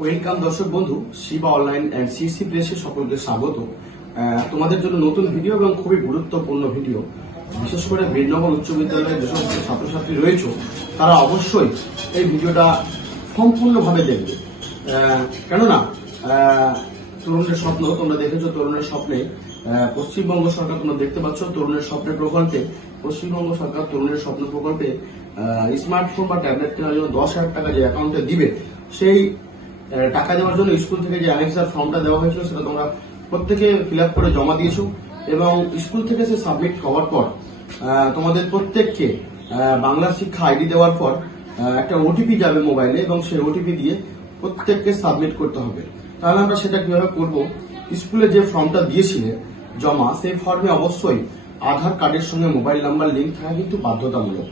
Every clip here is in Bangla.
ওয়েলকাম দর্শক বন্ধু, শিবা অনলাইন এন্ড সিএসসি প্রেসে সকলকে স্বাগত। তোমাদের জন্য নতুন ভিডিও এবং খুবই গুরুত্বপূর্ণ ভিডিও। বিশেষ করে বীরনগর উচ্চ বিদ্যালয়ের যে সমস্ত ছাত্রছাত্রী রয়েছে তারা অবশ্যই এই ভিডিওটা সম্পূর্ণভাবে দেখবে। কেননা তরুণের স্বপ্ন, তোমরা দেখেছো তরুণের স্বপ্নে পশ্চিমবঙ্গ সরকার, তোমরা দেখতে পাচ্ছ তরুণের স্বপ্নের প্রকল্পে পশ্চিমবঙ্গ সরকার তরুণের স্বপ্ন প্রকল্পে স্মার্টফোন বা ট্যাবলেট কেনার জন্য 10,000 টাকা যে অ্যাকাউন্টে দিবে, সেই টাকা দেওয়ার জন্য স্কুল থেকে যে অ্যানেক্সার ফর্মটা দেওয়া হয়েছিল সেটা তোমরা প্রত্যেকে ফিল আপ করে জমা দিয়েছো এবং স্কুল থেকে সে সাবমিট হওয়ার পর তোমাদের প্রত্যেককে বাংলা শিক্ষা আইডি দেওয়ার পর একটা ওটিপি যাবে মোবাইলে এবং সেই ওটিপি দিয়ে প্রত্যেককে সাবমিট করতে হবে। তাহলে আমরা সেটা কিভাবে করব? স্কুলে যে ফর্মটা দিয়েছিলে জমা, সেই ফর্মে অবশ্যই আধার কার্ডের সঙ্গে মোবাইল নাম্বার লিঙ্ক থাকা কিন্তু বাধ্যতামূলক।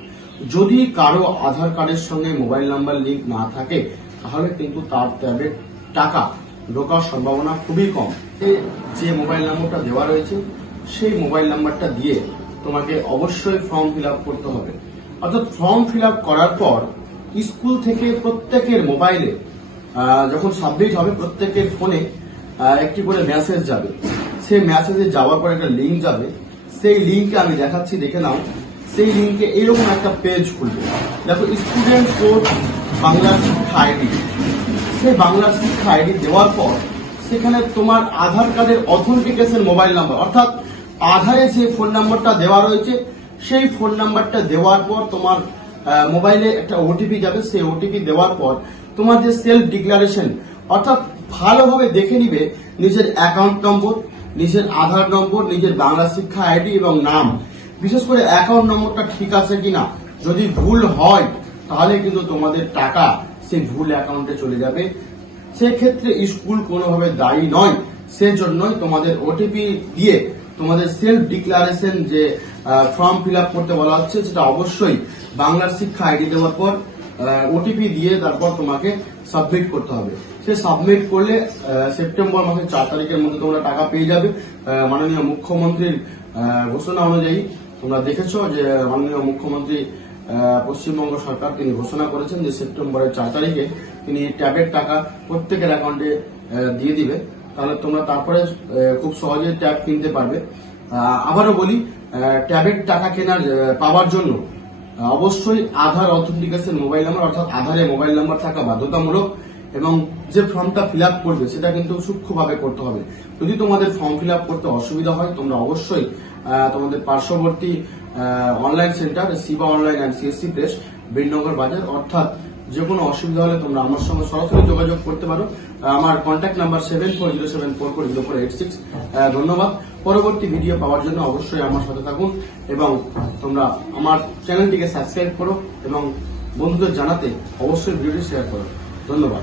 যদি কারো আধার কার্ডের সঙ্গে মোবাইল নাম্বার লিঙ্ক না থাকে তাহলে কিন্তু তার ট্যাবে টাকা ঢোকার সম্ভাবনা খুবই কম। যে মোবাইল নাম্বারটা দেওয়া রয়েছে সেই মোবাইল নাম্বারটা দিয়ে তোমাকে অবশ্যই ফর্ম ফিল আপ করতে হবে। অর্থাৎ ফর্ম ফিল আপ করার পর স্কুল থেকে প্রত্যেকের মোবাইলে যখন সাবমিট হবে প্রত্যেকের ফোনে একটি করে মেসেজ যাবে। সেই মেসেজে যাওয়ার পর একটা লিঙ্ক যাবে। সেই লিঙ্কে আমি দেখাচ্ছি, দেখে নাও। সেই লিঙ্কে এরকম একটা পেজ খুলবে, দেখো স্টুডেন্ট কোড বাংলা শিক্ষা আইডি। সেই বাংলা শিক্ষা আইডি দেওয়ার পর সেখানে তোমার আধার কার্ডের অথেন্টিকেশন মোবাইল নাম্বার, অর্থাৎ আধারে যে ফোন নাম্বারটা দেওয়া রয়েছে সেই ফোন নাম্বারটা দেওয়ার পর তোমার মোবাইলে একটা ওটিপি যাবে। সেই ওটিপি দেওয়ার পর তোমার যে সেলফ ডিক্লারেশন, অর্থাৎ ভালোভাবে দেখে নিবে নিজের অ্যাকাউন্ট নম্বর, নিজের আধার নম্বর, নিজের বাংলা শিক্ষা আইডি এবং নাম, বিশেষ করে অ্যাকাউন্ট নম্বরটা ঠিক আছে কিনা। যদি ভুল হয় তাহলে কিন্তু তোমাদের টাকা সেই ভুল অ্যাকাউন্টে চলে যাবে। সেক্ষেত্রে স্কুল কোনোভাবে দায়ী নয়। সেজন্যই তোমাদের ওটিপি দিয়ে তোমাদের সেলফ ডিক্লারেশন যে ফর্ম ফিল আপ করতে বলা হচ্ছে সেটা অবশ্যই বাংলার শিক্ষা আইডি দেওয়ার পর ওটিপি দিয়ে তারপর তোমাকে সাবমিট করতে হবে। সে সাবমিট করলে সেপ্টেম্বর মাসের 4 তারিখের মধ্যে তোমরা টাকা পেয়ে যাবে। মাননীয় মুখ্যমন্ত্রীর ঘোষণা অনুযায়ী তোমরা দেখেছো যে মাননীয় মুখ্যমন্ত্রী পশ্চিমবঙ্গ সরকার তিনি ঘোষণা করেছেন যে সেপ্টেম্বরের 4 তারিখে তিনি ট্যাবের টাকা প্রত্যেকের অ্যাকাউন্টে দিয়ে দিবে। তাহলে তোমরা তারপরে খুব সহজে ট্যাব কিনতে পারবে। আবারও বলি, ট্যাবের টাকা কেনার পাওয়ার জন্য অবশ্যই আধার অথেন্টিকেশন মোবাইল নাম্বার, অর্থাৎ আধারে মোবাইল নাম্বার থাকা বাধ্যতামূলক এবং যে ফর্মটা ফিল আপ করবে সেটা কিন্তু সূক্ষ্মভাবে করতে হবে। যদি তোমাদের ফর্ম ফিল আপ করতে অসুবিধা হয় তোমরা অবশ্যই তোমাদের পার্শ্ববর্তী online centre Shiva online and CSC press Birnagar Bazar, অর্থাৎ যে কোনো অসুবিধা হলে তোমরা আমার সঙ্গে সরাসরি যোগাযোগ করতে পারো। আমার কন্ট্যাক্ট নাম্বার 7407440486। ধন্যবাদ। পরবর্তী ভিডিও পাওয়ার জন্য অবশ্যই আমার সাথে থাকুন এবং তোমরা আমার চ্যানেলটিকে সাবস্ক্রাইব করো এবং বন্ধুদের জানাতে অবশ্যই ভিডিওটি শেয়ার করো। ধন্যবাদ।